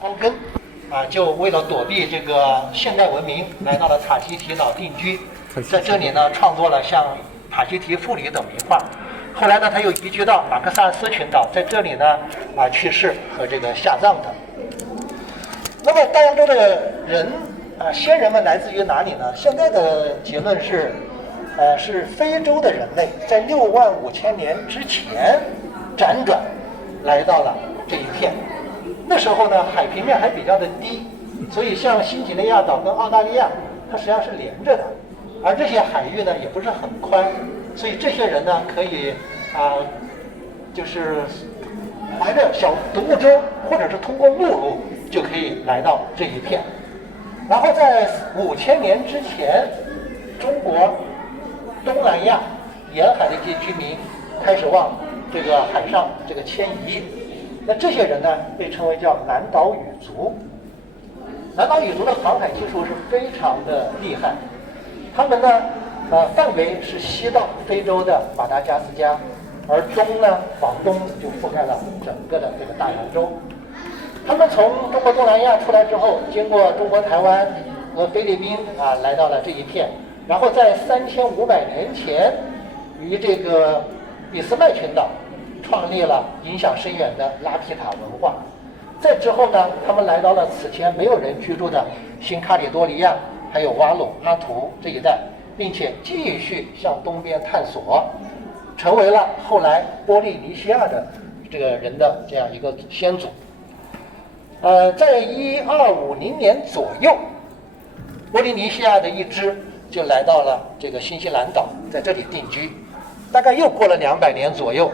高更就为了躲避这个现代文明，来到了塔希提岛定居，在这里呢创作了像《塔希提妇女》等名画。后来呢，他又移居到马克萨斯群岛，在这里呢去世和这个下葬的。那么大洋洲的人先人们来自于哪里呢？现在的结论是，是非洲的人类在65000年之前辗转来到了这一片。那时候呢，海平面还比较的低，所以像新几内亚岛跟澳大利亚，它实际上是连着的，而这些海域呢也不是很宽，所以这些人呢可以就是怀着小独木舟，或者是通过陆路就可以来到这一片。然后在5000年之前，中国东南亚沿海的一些居民开始往这个海上这个迁移。那这些人呢，被称为叫南岛语族。南岛语族的航海技术是非常的厉害，他们呢，范围是西到非洲的马达加斯加，而东呢往东就覆盖了整个的这个大洋洲。他们从中国东南亚出来之后，经过中国台湾和菲律宾来到了这一片，然后在3500年前，于这个俾斯麦群岛创立了影响深远的拉皮塔文化。再之后呢，他们来到了此前没有人居住的新喀里多尼亚，还有瓦努阿图这一带，并且继续向东边探索，成为了后来波利尼西亚的这个人的这样一个先祖。在1250年左右，波利尼西亚的一支就来到了这个新西兰岛，在这里定居。大概又过了200年左右，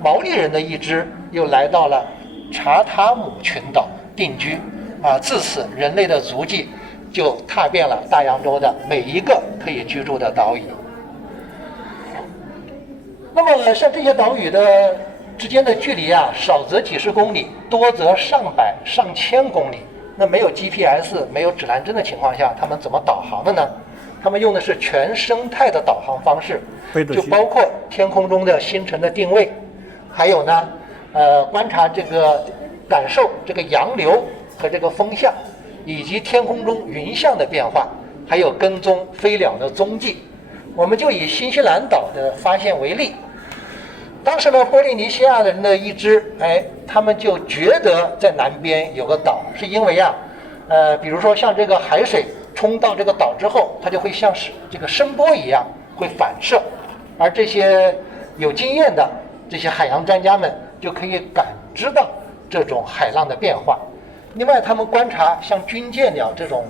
毛利人的一支又来到了查塔姆群岛定居。自此人类的足迹就踏遍了大洋洲的每一个可以居住的岛屿。那么像这些岛屿的之间的距离少则几十公里，多则上百上千公里。那没有 GPS 没有指南针的情况下，他们怎么导航的呢？他们用的是全生态的导航方式，就包括天空中的星辰的定位，还有呢观察这个感受这个洋流和这个风向，以及天空中云象的变化，还有跟踪飞鸟的踪迹。我们就以新西兰岛的发现为例，当时呢，波利尼西亚人的一支，他们就觉得在南边有个岛，是因为比如说像这个海水冲到这个岛之后，它就会像是这个声波一样会反射，而这些有经验的这些海洋专家们就可以感知到这种海浪的变化。另外，他们观察像军舰鸟这种，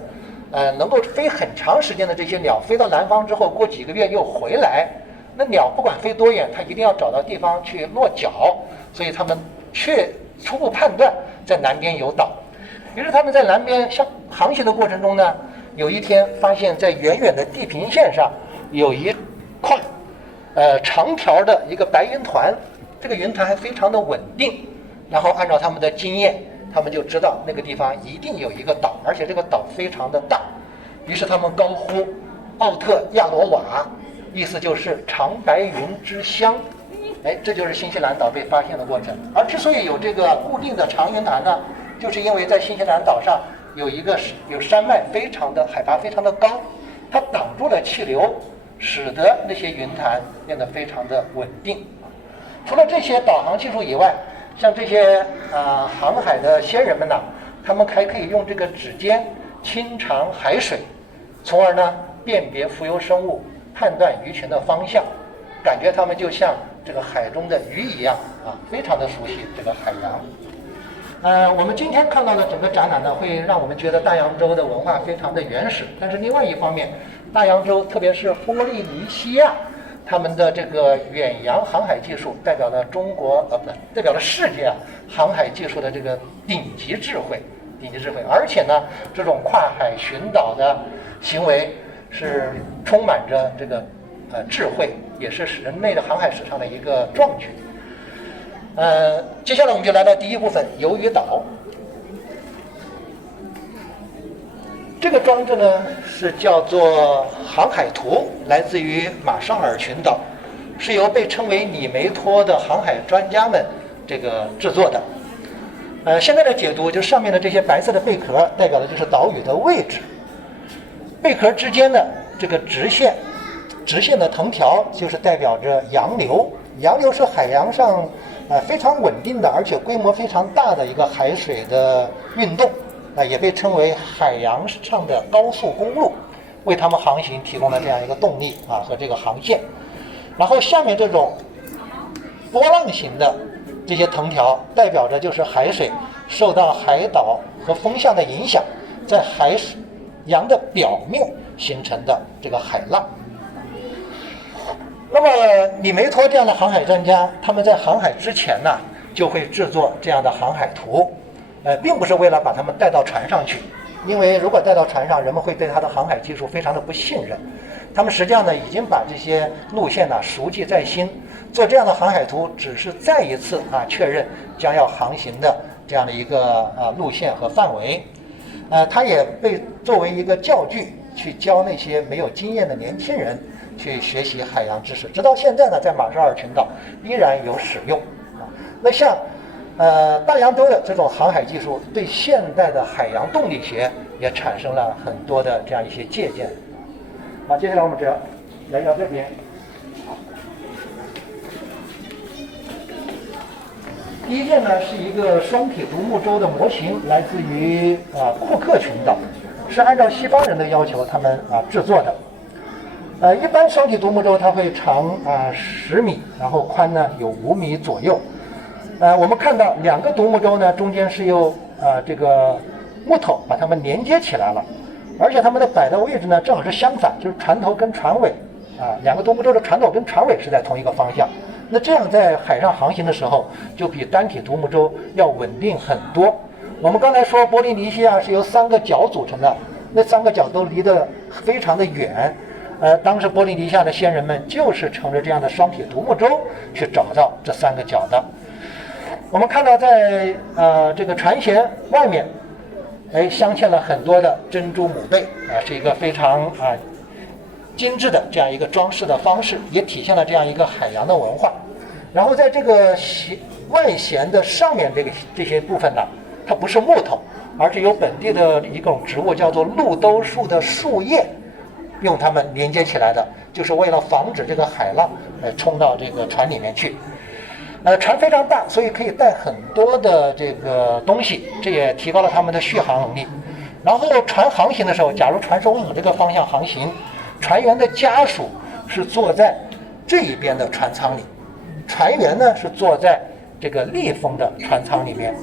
能够飞很长时间的这些鸟，飞到南方之后，过几个月又回来。那鸟不管飞多远，它一定要找到地方去落脚，所以他们初步判断在南边有岛。于是他们在南边航行的过程中呢，有一天发现在远远的地平线上有一块长条的一个白云团，这个云团还非常的稳定。然后按照他们的经验，他们就知道那个地方一定有一个岛，而且这个岛非常的大。于是他们高呼奥特亚罗瓦，意思就是长白云之乡。这就是新西兰岛被发现的过程。而之所以有这个固定的长云团呢，就是因为在新西兰岛上有山脉，海拔非常的高，它挡住了气流，使得那些云团变得非常的稳定。除了这些导航技术以外，像这些航海的先人们呢，他们还可以用这个指尖清尝海水，从而呢辨别浮游生物，判断鱼群的方向，感觉他们就像这个海中的鱼一样非常的熟悉这个海洋。我们今天看到的整个展览呢，会让我们觉得大洋洲的文化非常的原始，但是另外一方面，大洋洲特别是波利尼西亚，他们的这个远洋航海技术代表了代表了世界航海技术的这个顶级智慧，而且呢，这种跨海寻岛的行为是充满着这个智慧，也是人类的航海史上的一个壮举。接下来我们就来到第一部分，鱿鱼岛。这个装置呢是叫做航海图，来自于马绍尔群岛，是由被称为拟梅托的航海专家们这个制作的。现在的解读就是上面的这些白色的贝壳代表的就是岛屿的位置，贝壳之间的这个直线的藤条就是代表着洋流。洋流是海洋上非常稳定的，而且规模非常大的一个海水的运动，也被称为海洋上的高速公路，为他们航行提供了这样一个动力和这个航线。然后下面这种波浪形的这些藤条代表着就是海水受到海岛和风向的影响，在海洋的表面形成的这个海浪。那么李梅托这样的航海专家，他们在航海之前呢，就会制作这样的航海图，并不是为了把他们带到船上去，因为如果带到船上，人们会对他的航海技术非常的不信任。他们实际上呢，已经把这些路线呢熟记在心，做这样的航海图只是再一次确认将要航行的这样的一个路线和范围。它也被作为一个教具去教那些没有经验的年轻人去学习海洋知识，直到现在呢，在马绍尔群岛依然有使用。那像大洋洲的这种航海技术，对现代的海洋动力学也产生了很多的这样一些借鉴。好，接下来我们只要来到这边。第一件呢是一个双体独木舟的模型，来自于库克群岛，是按照西方人的要求他们制作的。一般双体独木舟它会长10米，然后宽呢有5米左右。我们看到2个独木舟呢中间是由这个木头把它们连接起来了，而且它们的摆的位置呢正好是相反，就是船头跟船尾2个独木舟的船头跟船尾是在同一个方向。那这样在海上航行的时候，就比单体独木舟要稳定很多。我们刚才说波利尼西亚是由3个角组成的，那3个角都离得非常的远。当时波利尼西亚的先人们就是乘着这样的双体独木舟去找到这3个角的。我们看到在这个船舷外面，镶嵌了很多的珍珠母贝，是一个非常精致的这样一个装饰的方式，也体现了这样一个海洋的文化。然后在这个外舷的上面这些部分呢，它不是木头，而是由本地的一种植物叫做鹿兜树的树叶用它们连接起来的，就是为了防止这个海浪冲到这个船里面去。船非常大，所以可以带很多的这个东西，这也提高了他们的续航能力。然后船航行的时候，假如船是往这个方向航行，船员的家属是坐在这一边的船舱里，船员呢是坐在这个逆风的船舱里面。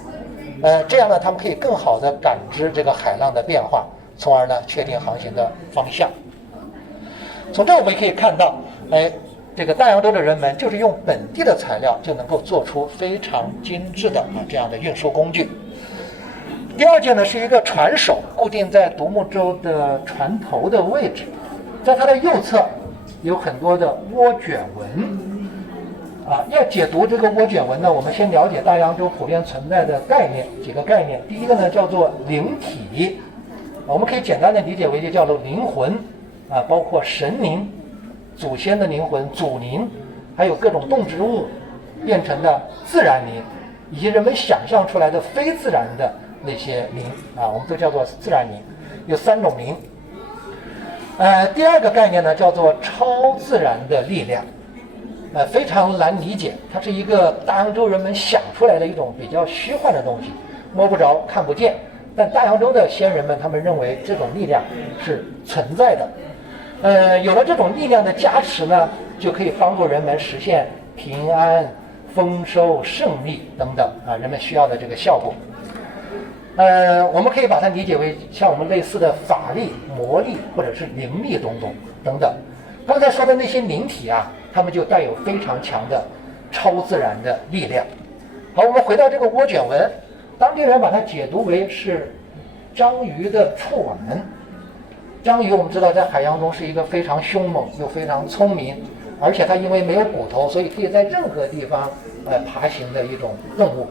这样呢，他们可以更好的感知这个海浪的变化，从而呢确定航行的方向。从这我们也可以看到，这个大洋洲的人们就是用本地的材料就能够做出非常精致的这样的运输工具。第二件呢是一个船首固定在独木舟的船头的位置，在它的右侧有很多的涡卷纹。要解读这个涡卷纹呢，我们先了解大洋洲普遍存在的概念，几个概念。第一个呢叫做灵体，我们可以简单的理解为就叫做灵魂包括神灵、祖先的灵魂、祖灵，还有各种动植物变成的自然灵，以及人们想象出来的非自然的那些灵我们都叫做自然灵，有3种灵。第二个概念呢叫做超自然的力量，非常难理解，它是一个大洋洲人们想出来的一种比较虚幻的东西，摸不着看不见，但大洋洲的先人们他们认为这种力量是存在的。有了这种力量的加持呢，就可以帮助人们实现平安、丰收、胜利等等人们需要的这个效果。我们可以把它理解为像我们类似的法力、魔力或者是灵力等等。刚才说的那些灵体它们就带有非常强的超自然的力量。好，我们回到这个涡卷纹，当地人把它解读为是章鱼的触腕。章鱼我们知道在海洋中是一个非常凶猛又非常聪明，而且它因为没有骨头，所以可以在任何地方爬行的一种动物，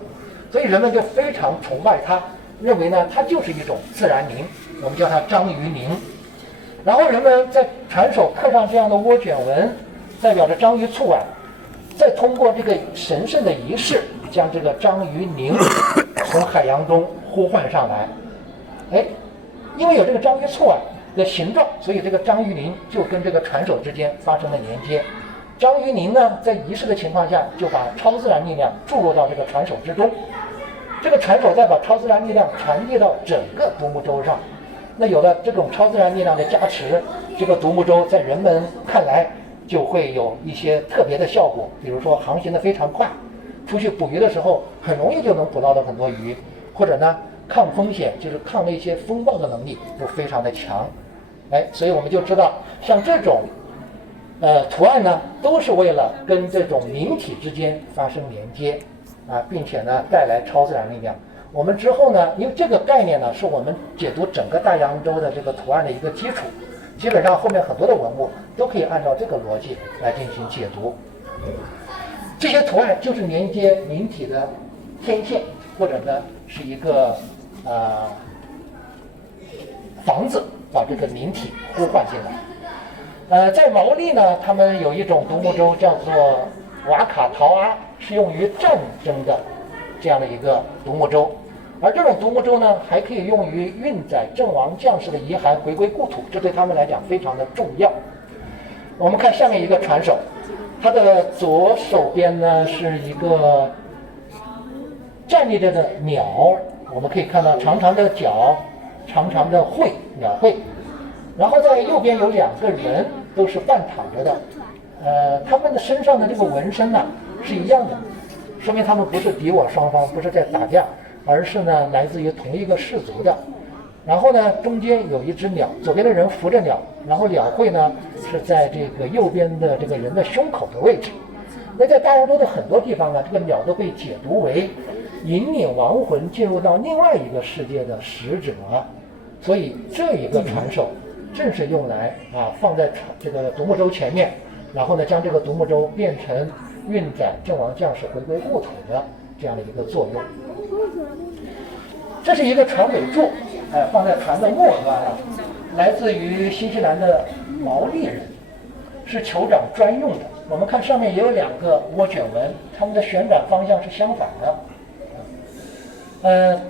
所以人们就非常崇拜它，认为呢它就是一种自然灵，我们叫它章鱼灵。然后人们在船首刻上这样的涡卷纹，代表着章鱼触腕，再通过这个神圣的仪式将这个张于宁从海洋中呼唤上来。哎，因为有这个章鱼簇的形状，所以这个张于宁就跟这个船手之间发生了连接。张于宁呢，在仪式的情况下，就把超自然力量注入到这个船手之中，这个船手再把超自然力量传递到整个独木舟上。那有了这种超自然力量的加持，这个独木舟在人们看来就会有一些特别的效果，比如说航行的非常快，出去捕鱼的时候很容易就能捕到很多鱼，或者呢抗风险，就是抗那些风暴的能力都非常的强。哎，所以我们就知道，像这种图案呢，都是为了跟这种灵体之间发生连接并且呢带来超自然力量。我们之后呢，因为这个概念呢是我们解读整个大洋洲的这个图案的一个基础，基本上后面很多的文物都可以按照这个逻辑来进行解读。这些图案就是连接灵体的天线，或者呢是一个房子，把这个灵体呼唤进来。在毛利呢，他们有一种独木舟叫做瓦卡陶阿，是用于战争的这样的一个独木舟。而这种独木舟呢，还可以用于运载阵亡将士的遗骸回归故土，这对他们来讲非常的重要。我们看下面一个船手，他的左手边呢是一个站立着的鸟，我们可以看到长长的脚，长长的喙，鸟喙。然后在右边有2个人，都是半躺着的，他们的身上的这个纹身呢是一样的，说明他们不是敌我双方，不是在打架，而是呢来自于同一个氏族的。然后呢，中间有一只鸟，左边的人扶着鸟，然后鸟喙呢是在这个右边的这个人的胸口的位置。那在大洋洲的很多地方呢，这个鸟都被解读为引领亡魂进入到另外一个世界的使者，所以这一个船手正是用来放在这个独木舟前面，然后呢将这个独木舟变成运载阵亡将士回归故土的这样的一个作用。这是一个船尾柱，放在船的末端来自于新西兰的毛利人，是酋长专用的。我们看上面也有2个涡卷纹，它们的旋转方向是相反的。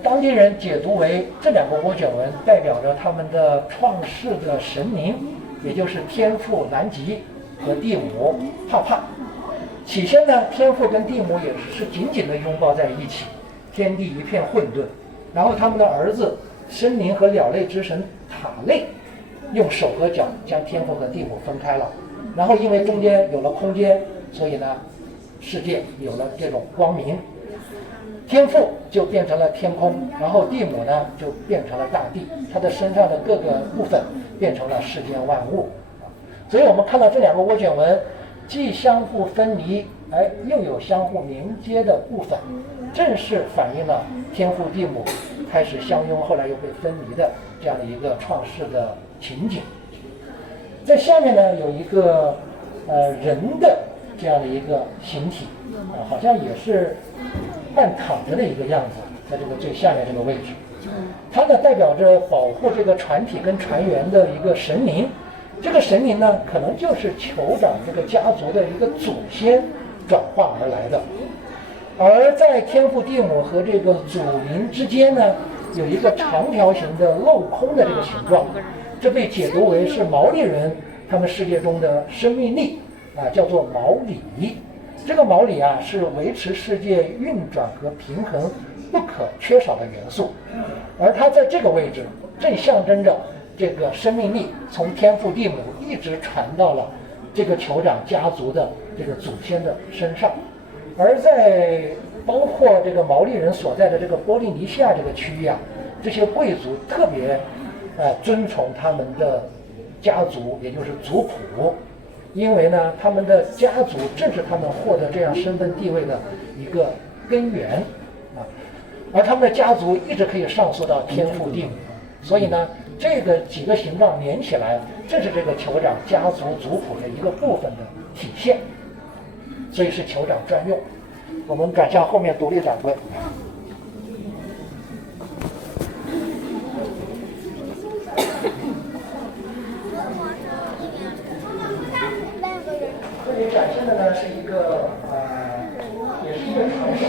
当地人解读为这2个涡卷纹代表着他们的创世的神灵，也就是天父南极和地母帕帕。起先呢，天父跟地母也是紧紧地拥抱在一起，天地一片混沌。然后他们的儿子森林和鸟类之神塔类用手和脚将天父和地母分开了，然后因为中间有了空间，所以呢世界有了这种光明。天父就变成了天空，然后地母呢就变成了大地，它的身上的各个部分变成了世间万物。所以我们看到这2个涡卷纹既相互分离，又有相互连接的部分，正是反映了天父地母开始相拥，后来又被分离的这样的一个创世的情景。在下面呢有一个人的这样的一个形体，好像也是半躺着的一个样子，在这个最下面这个位置。它呢代表着保护这个船体跟船员的一个神灵，这个神灵呢可能就是酋长这个家族的一个祖先转化而来的。而在天父地母和这个祖灵之间呢，有一个长条形的镂空的这个形状，这被解读为是毛利人他们世界中的生命力叫做毛里。这个毛里是维持世界运转和平衡不可缺少的元素，而它在这个位置正象征着这个生命力从天父地母一直传到了这个酋长家族的这个祖先的身上。而在包括这个毛利人所在的这个波利尼西亚这个区域这些贵族特别尊崇他们的家族，也就是族谱，因为呢他们的家族正是他们获得这样身份地位的一个根源而他们的家族一直可以上溯到天父地母，所以呢这个几个形状连起来，正是这个酋长家族族谱的一个部分的体现，所以是酋长专用。我们转向后面独立展柜。这里展现的呢是一个也是一个船手，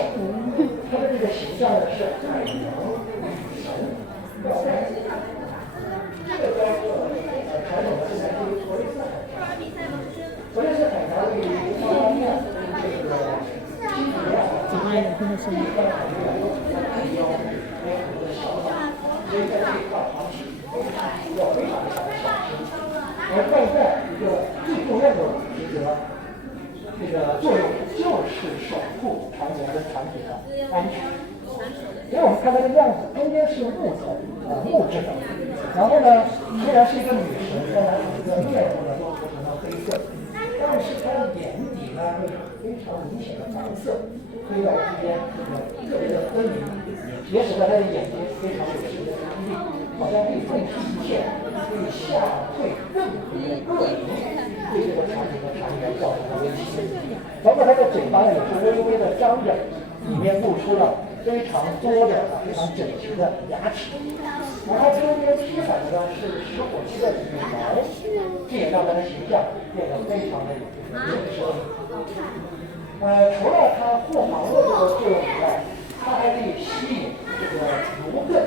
是木头木质的。然后呢，虽然是一个女神，但她整个面部呢都涂成了黑色，但是她的眼底呢有非常明显的白色，黑白之间特别的分明，也使得她的眼睛非常有神的张力，好像可以洞悉一切，可以吓退任何的恶灵，对这个场景的传言造成了威胁。包括她的嘴巴呢也是微微的张着，里面露出了非常多的非常整齐的牙齿，而它周边披散的呢是食火期的羽毛，这也让它的形象变得非常的有人设。除了它护航的这个作用以外，它还可以吸引这个芦艮、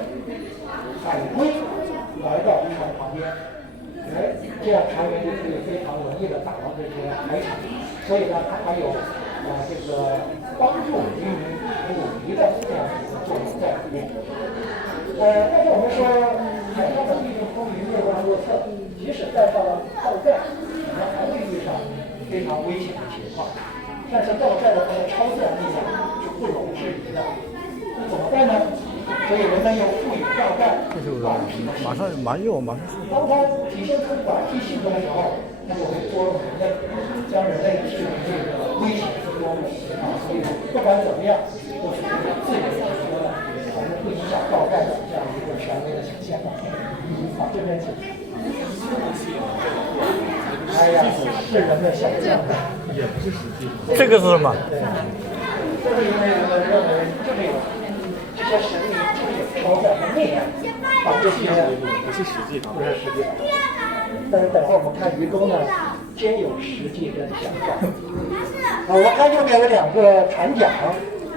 海龟来到船旁边，这样船员就可以非常容易的打到这些海产，所以呢，它还有这个帮助渔民捕鱼的这样一个作用在里面。但是我们说海上的地形风云越观若测，即使带上了倒盖，可能还会遇上非常危险的情况。但是倒盖的它的超自然力量是不容置疑的，那怎么办呢？所以人们又赋予倒盖管体的性质。当它体现出管体性质的时候，它就会捉弄人类，将人类置于这个危险之中所以不管怎么样，都是自由解说的，反正不影响倒盖的这样一个权威的呈现。好，这边请。哎呀，是人的想象的，也不是实际的。这个是什么？对，这是因为人们认为就是有这些神明就是有超载的力量，把这些不是实际的，不是实际的。但是等会儿我们看愚公呢，兼有实际跟想象。我看右边有2个船桨，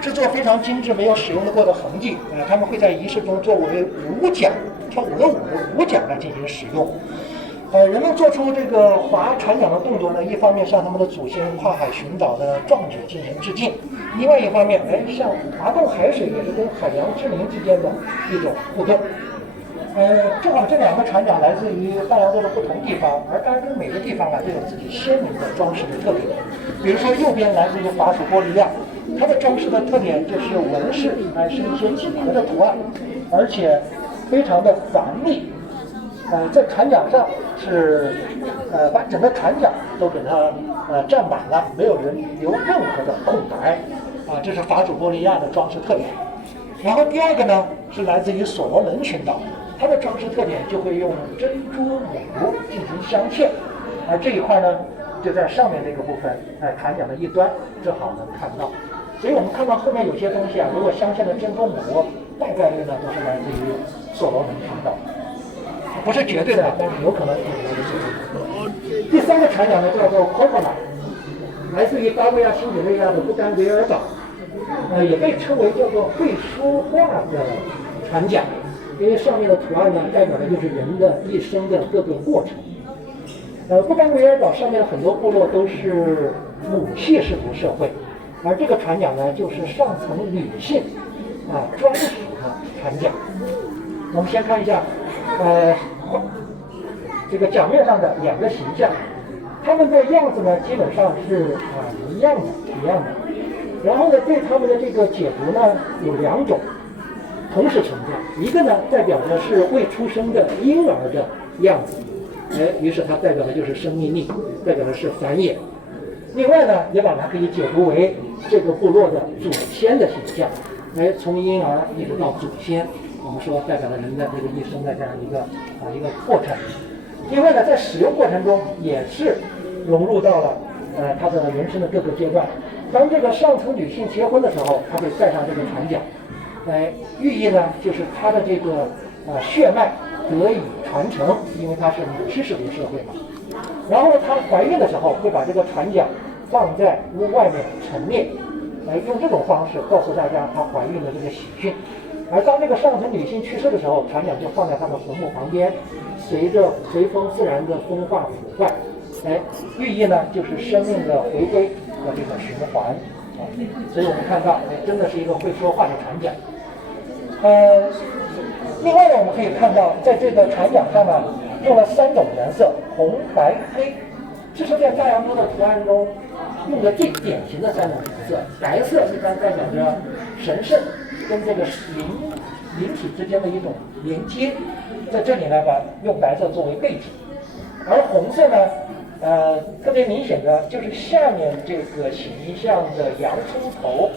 制作非常精致，没有使用过的痕迹。他们会在仪式中作为舞桨，跳舞的舞的舞桨来进行使用。人们做出这个划船桨的动作呢，一方面向他们的祖先跨海寻找的壮举进行致敬，另外一方面，向划动海水也是跟海洋之灵之间的一种互动。正好这2个船桨来自于大洋洲的不同地方，而大洋洲每个地方都有自己鲜明的装饰的特点。比如说右边来自于法属波利亚，它的装饰的特点就是纹饰，是一些几何的图案，而且非常的繁密。在船桨上是把整个船桨都给它占满了，没有人留任何的空白这是法属波利亚的装饰特点。然后第2个呢是来自于所罗门群岛，它的装饰特点就会用珍珠母进行镶嵌，而这一块呢就在上面这个部分，船桨的一端正好能看到。所以我们看到后面有些东西如果镶嵌的珍珠母，大概率呢都是来自于所罗门群岛。不是绝对的，但是有可能是第3个船桨呢叫做 Coconut， 来自于巴布亚新几内亚的不丹维尔岛，也被称为叫做会说话的船桨，因为上面的图案呢代表的就是人的一生的各个过程。不丹维尔岛上面很多部落都是母系氏族社会，而这个船桨呢就是上层女性专属的船桨。我们先看一下这个桨面上的2个形象，他们的样子呢基本上是一样的。然后呢，对他们的这个解读呢有2种同时存在，一个呢代表的是未出生的婴儿的样子，于是它代表的就是生命力，代表的是繁衍。另外呢，也把它可以解读为这个部落的祖先的形象，从婴儿一直到祖先。我们说代表了人的这个一生的这样一个过程。另外呢，在使用过程中也是融入到了他的人生的各个阶段。当这个上层女性结婚的时候，她会带上这个船桨，寓意呢就是她的这个血脉得以传承，因为她是母系氏族社会嘛。然后呢，她怀孕的时候会把这个船桨放在屋外面陈列，用这种方式告诉大家她怀孕的这个喜讯。而当这个上层女性去世的时候，船桨就放在她的坟墓旁边，随风自然的风化腐坏，寓意呢就是生命的回归和这个循环所以我们看到，真的是一个会说话的船桨。另外呢，我们可以看到，在这个船桨上呢，用了3种颜色，红、白、黑，这是在大洋洲的图案中用的最典型的3种颜色。白色一般代表着神圣跟这个灵灵体之间的一种连接，在这里呢用白色作为背景，而红色呢，特别明显的就是下面这个形象的洋葱头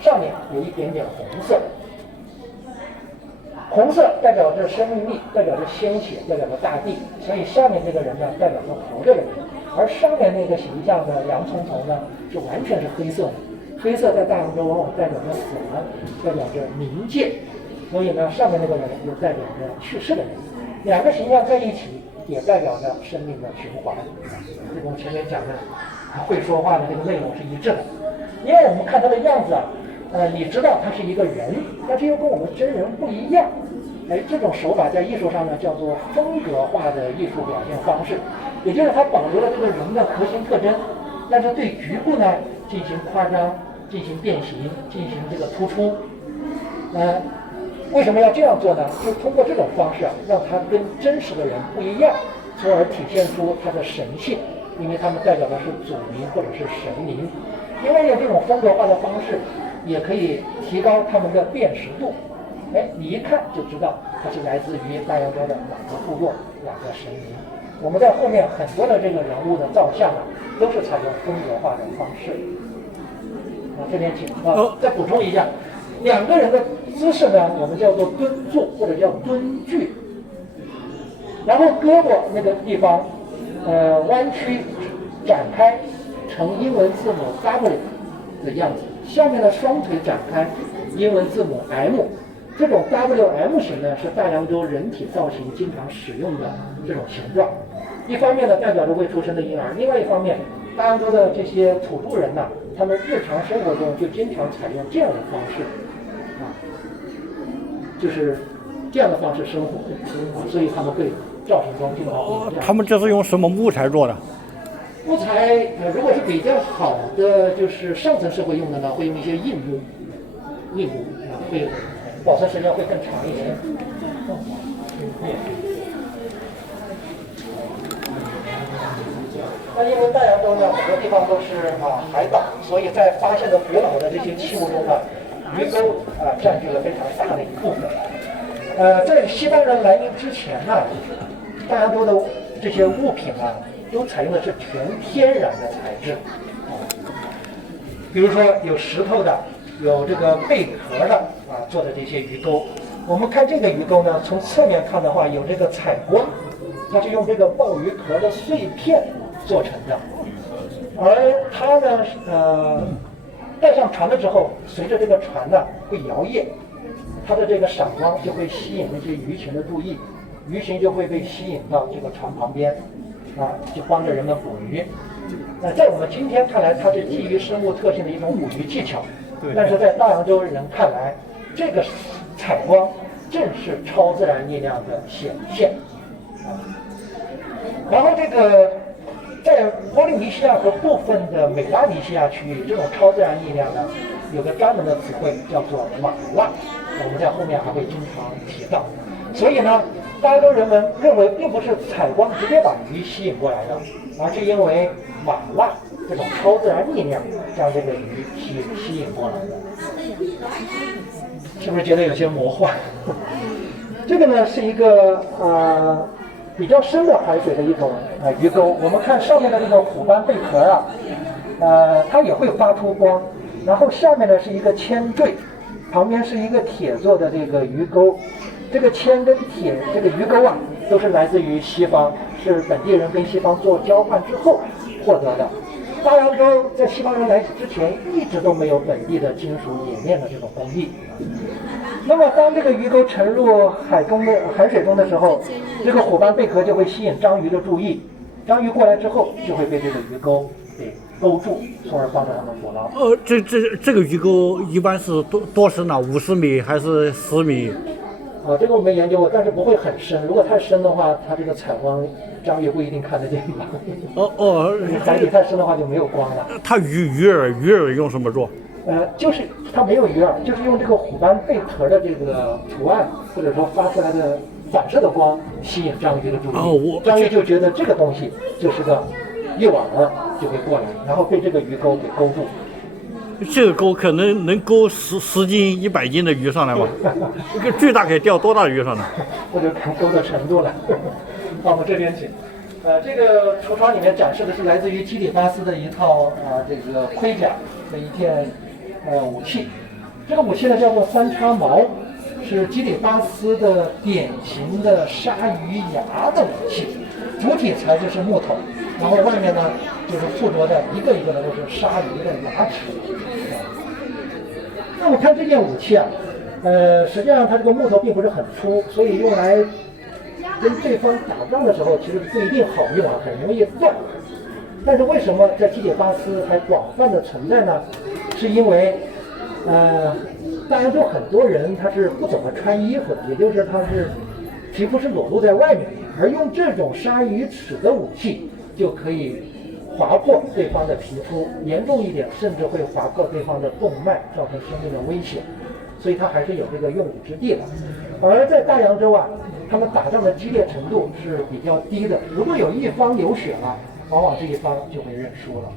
上面有一点点红色。红色代表着生命力，代表着鲜血，代表着大地，所以下面这个人呢代表着活着的人，而上面那个形象的洋葱头呢是完全是黑色的。黑色在大洋洲往往代表着死亡，代表着冥界，所以呢上面那个人又代表着去世的人，两个形象在一起也代表着生命的循环。这跟我前面讲的会说话的这个内容是一致的。因为我们看他的样子你知道他是一个人，但是又跟我们真人不一样。这种手法在艺术上呢叫做风格化的艺术表现方式，也就是它保留了这个人的核心特征，但是对局部呢进行夸张，进行变形，进行这个突出。为什么要这样做呢？就通过这种方式让它跟真实的人不一样，从而体现出它的神性，因为他们代表的是祖灵或者是神灵。因为用这种风格化的方式也可以提高他们的辨识度。你一看就知道它是来自于大洋洲的哪个部落，哪个神灵。我们在后面很多的这个人物的造像都是采用风格化的方式。这边请再补充一下，两个人的姿势呢，我们叫做蹲坐或者叫蹲踞，然后胳膊那个地方弯曲展开成英文字母 W 的样子，下面的双腿展开英文字母 M。这种 WM 型呢是大洋洲人体造型经常使用的这种形状，一方面呢代表着未出生的婴儿，另外一方面大洋洲的这些土著人他们日常生活中就经常采用这样的方式就是这样的方式生活所以他们会造型中经常会他们这是用什么木材做的？木材如果是比较好的，就是上层社会用的呢，会用一些硬木会保存时间会更长一些。那因为大洋洲呢，很多地方都是海岛，所以在发现的古老的这些器物中鱼钩占据了非常大的一部分。在西方人来临之前大洋洲的这些物品都采用的是全天然的材质比如说有石头的，有这个贝壳的做的这些鱼钩。我们看这个鱼钩呢，从侧面看的话，有这个采光，它是用这个鲍鱼壳的碎片做成的。而它呢，带上船了之后，随着这个船会摇曳，它的这个闪光就会吸引那些鱼群的注意，鱼群就会被吸引到这个船旁边，就帮着人们捕鱼。在我们今天看来，它是基于生物特性的一种捕鱼技巧。但是在大洋洲人看来，这个采光正是超自然力量的显现。然后这个在波利尼西亚和部分的美拉尼西亚区域，这种超自然力量呢，有个专门的词汇叫做马拉，我们在后面还会经常提到。所以呢，大洋洲人们认为并不是采光直接把鱼吸引过来的，而是因为马拉这种超自然力量将这个鱼吸引过来的。是不是觉得有些魔幻？这个呢是一个比较深的海水的一种鱼钩。我们看上面的这个虎斑贝壳它也会发出光，然后下面呢是一个铅坠，旁边是一个铁做的这个鱼钩。这个铅跟铁这个鱼钩都是来自于西方，是本地人跟西方做交换之后获得的。大洋洲在西方人来之前一直都没有本地的金属冶炼的这种工艺。那么当这个鱼钩沉入海水中的时候，这个虎斑贝壳就会吸引章鱼的注意，章鱼过来之后就会被这个鱼钩给勾住，从而帮助他们捕捞。这个鱼钩一般是多深呢？50米还是10米？这个我没研究过，但是不会很深。如果太深的话，它这个采光章鱼不一定看得见吧？海底太深的话就没有光了。它鱼饵用什么做？就是它没有鱼饵，就是用这个虎斑贝壳的这个图案，或者说发出来的反射的光吸引章鱼的注意。章鱼就觉得这个东西就是个诱饵，就会过来，然后被这个鱼钩给勾住。这个钩可能能钩10斤、100斤的鱼上来吗？这个最大可以钓多大的鱼上来？这就看钩的程度了。到我们这边请。这个橱窗里面展示的是来自于基里巴斯的一套这个盔甲的一件武器。这个武器呢叫做三叉矛，是基里巴斯的典型的鲨鱼牙的武器，主体材质是木头，然后外面呢就是附着的一个一个的都是鲨鱼的牙齿。那我看这件武器啊，实际上它这个木头并不是很粗，所以用来跟对方打仗的时候其实不一定好用啊，很容易断。但是为什么在基里巴斯还广泛的存在呢？是因为大洋洲很多人他是不怎么穿衣服的，也就是他是皮肤是裸露在外面的，而用这种鲨鱼齿的武器就可以划破对方的皮肤，严重一点甚至会划破对方的动脉，造成生命的危险，所以它还是有这个用武之地的。而在大洋洲啊，他们打仗的激烈程度是比较低的，如果有一方流血了，往往这一方就会认输了，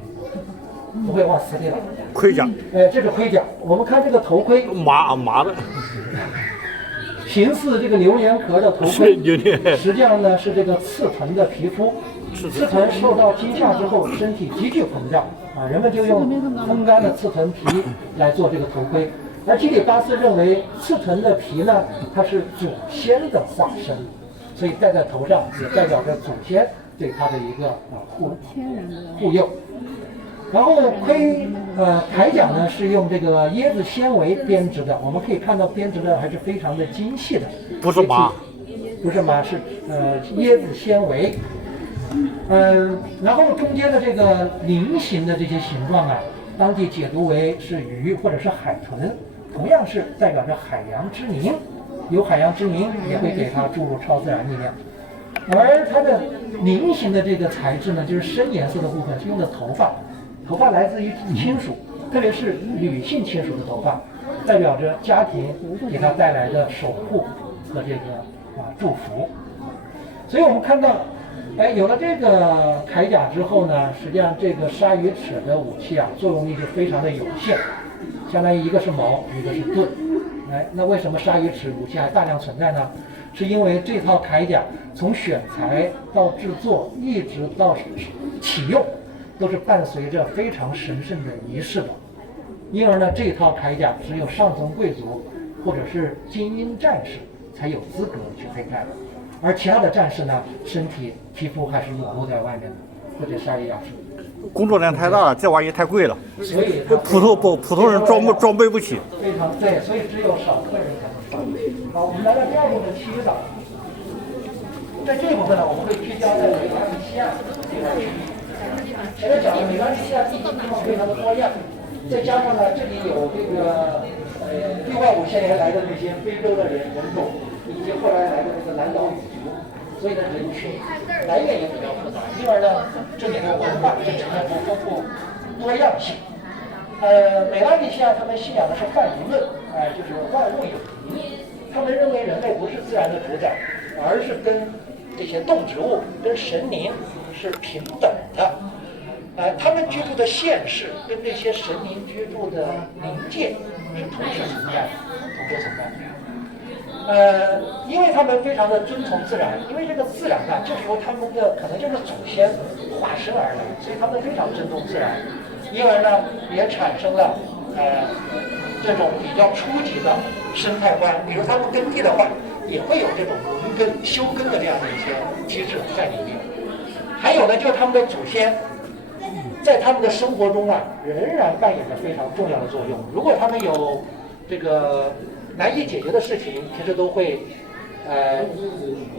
不会往死里了。盔甲，这是盔甲。我们看这个头盔，麻的，形似这个榴莲壳的头盔，实际上呢是这个刺豚的皮肤。刺豚受到惊吓之后，身体急剧膨胀啊，人们就用风干的刺豚皮来做这个头盔。而基里巴斯认为刺豚的皮呢，它是祖先的化身，所以戴在头上也代表着祖先对它的一个护佑。然后铠甲呢是用这个椰子纤维编织的，我们可以看到编织的还是非常的精细的，不是麻，是椰子纤维。然后中间的这个菱形的这些形状啊，当地解读为是鱼或者是海豚，同样是代表着海洋之灵，有海洋之灵也会给它注入超自然力量。而它的菱形的这个材质呢，就是深颜色的部分是用的头发，头发来自于亲属，特别是女性亲属的头发，代表着家庭给它带来的守护和这个祝福。所以我们看到有了这个铠甲之后呢，实际上这个鲨鱼齿的武器啊，作用力就非常的有限，相当于一个是矛，一个是盾。那为什么鲨鱼齿武器还大量存在呢？是因为这套铠甲从选材到制作，一直到启用，都是伴随着非常神圣的仪式的。因而呢，这套铠甲只有上层贵族或者是精英战士才有资格去佩戴的。而其他的战士呢，身体皮肤还是裸露在外面的，或者鲨鱼牙齿。工作量太大了，这玩意太贵了，所以普通人装备不起。非常对，所以只有少数人才能穿。好，我们来到第二部分七岛。在这一部分呢，我们会聚焦在美拉尼西亚这块区域。前面讲了，美拉尼西亚地形地貌非常的多样，再加上呢，这里有这个65000年来的这些非洲的人种，以及后来来的这个南岛语族，所以呢人群来源也比较复杂，因而呢这里的文化就呈现出丰富多样性。美拉尼西亚他们信仰的是泛灵论，就是万物有灵，他们认为人类不是自然的主宰，而是跟这些动植物、跟神灵是平等的。他们居住的现世跟这些神灵居住的灵界是同时存在的。因为他们非常的遵从自然，因为这个自然啊，就是由他们的可能就是祖先化身而来，所以他们非常尊重自然，因而呢也产生了这种比较初级的生态观，比如他们耕地的话，也会有这种轮耕、休耕的这样的一些机制在里面。还有呢，就是他们的祖先在他们的生活中啊，仍然扮演着非常重要的作用。如果他们有这个难以解决的事情，其实都会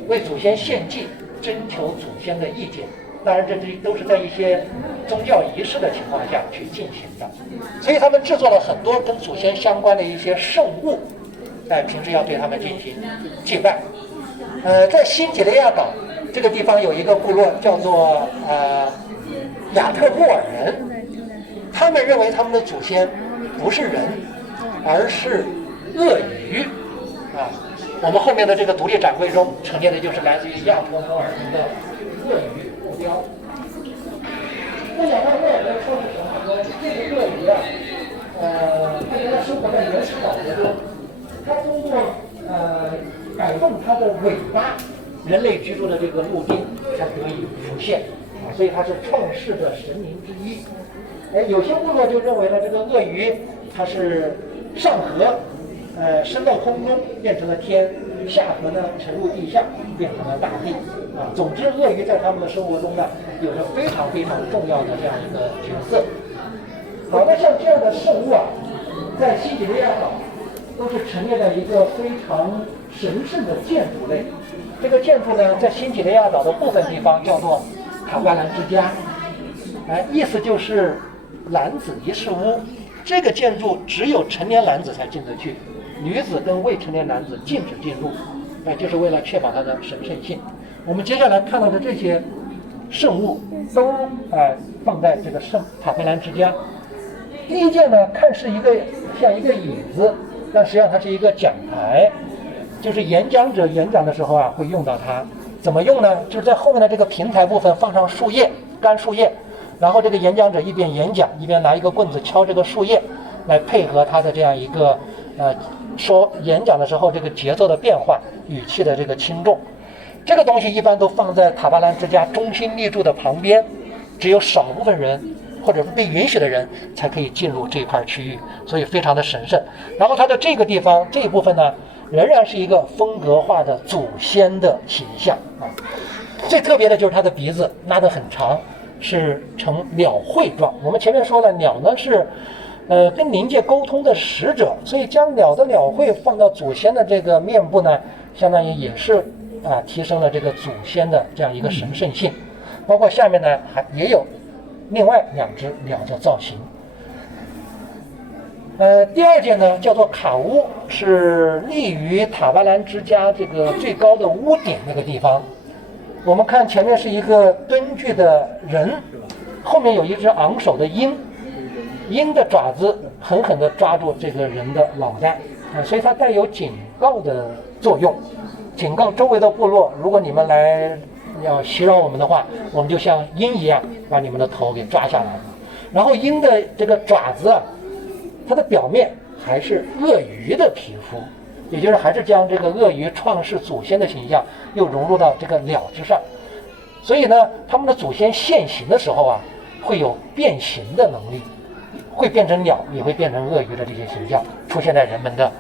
为祖先献祭，征求祖先的意见。当然，这都是在一些宗教仪式的情况下去进行的。所以他们制作了很多跟祖先相关的一些圣物，平时要对他们进行祭拜。在新几内亚岛这个地方有一个部落叫做亚特莫尔人，他们认为他们的祖先不是人，而是鳄鱼我们后面的这个独立展柜中陈列的就是来自于亚特莫尔人的鳄鱼木雕。那亚特莫尔人说是什么呢？这个鳄鱼它原来生活在原始岛国中，它通过摆动它的尾巴，人类居住的这个陆地才得以浮现啊，所以它是创世的神灵之一。有些部落就认为呢，这个鳄鱼它是上颌，升到空中变成了天，下颌呢沉入地下变成了大地啊。总之，鳄鱼在他们的生活中呢，有着非常非常重要的这样一个角色。好，那像这样的圣物啊，在西几内亚岛都是陈列在一个非常神圣的建筑类。这个建筑呢，在新几内亚岛的部分地方叫做塔巴兰之家，意思就是男子一室屋。这个建筑只有成年男子才进得去，女子跟未成年男子禁止进入，就是为了确保它的神圣性。我们接下来看到的这些圣物都放在这个塔巴兰之家。第一件呢，看是像一个椅子，但实际上它是一个讲台，就是演讲者演讲的时候啊会用到它。怎么用呢？就是在后面的这个平台部分放上树叶，干树叶，然后这个演讲者一边演讲一边拿一个棍子敲这个树叶，来配合他的这样一个说演讲的时候这个节奏的变化、语气的这个轻重。这个东西一般都放在塔巴兰之家中心立柱的旁边，只有少部分人或者是被允许的人才可以进入这块区域，所以非常的神圣。然后它的这个地方这一部分呢，仍然是一个风格化的祖先的形象啊。最特别的就是它的鼻子拉得很长，是呈鸟喙状。我们前面说了，鸟呢是跟灵界沟通的使者，所以将鸟的鸟喙放到祖先的这个面部呢，相当于也是提升了这个祖先的这样一个神圣性。包括下面呢也有另外2只鸟的造型。第二件呢叫做卡屋，是立于塔巴兰之家这个最高的屋顶那个地方。我们看前面是一个蹲踞的人，后面有一只昂首的鹰，鹰的爪子狠狠地抓住这个人的脑袋，所以它带有警告的作用，警告周围的部落，如果你们来要袭扰我们的话，我们就像鹰一样把你们的头给抓下来。然后鹰的这个爪子啊，它的表面还是鳄鱼的皮肤，也就是还是将这个鳄鱼创世祖先的形象又融入到这个鸟之上。所以呢，他们的祖先现形的时候啊，会有变形的能力，会变成鸟，也会变成鳄鱼的这些形象出现在人们的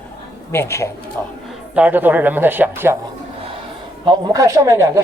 面前啊。当然，这都是人们的想象啊。好，我们看上面2个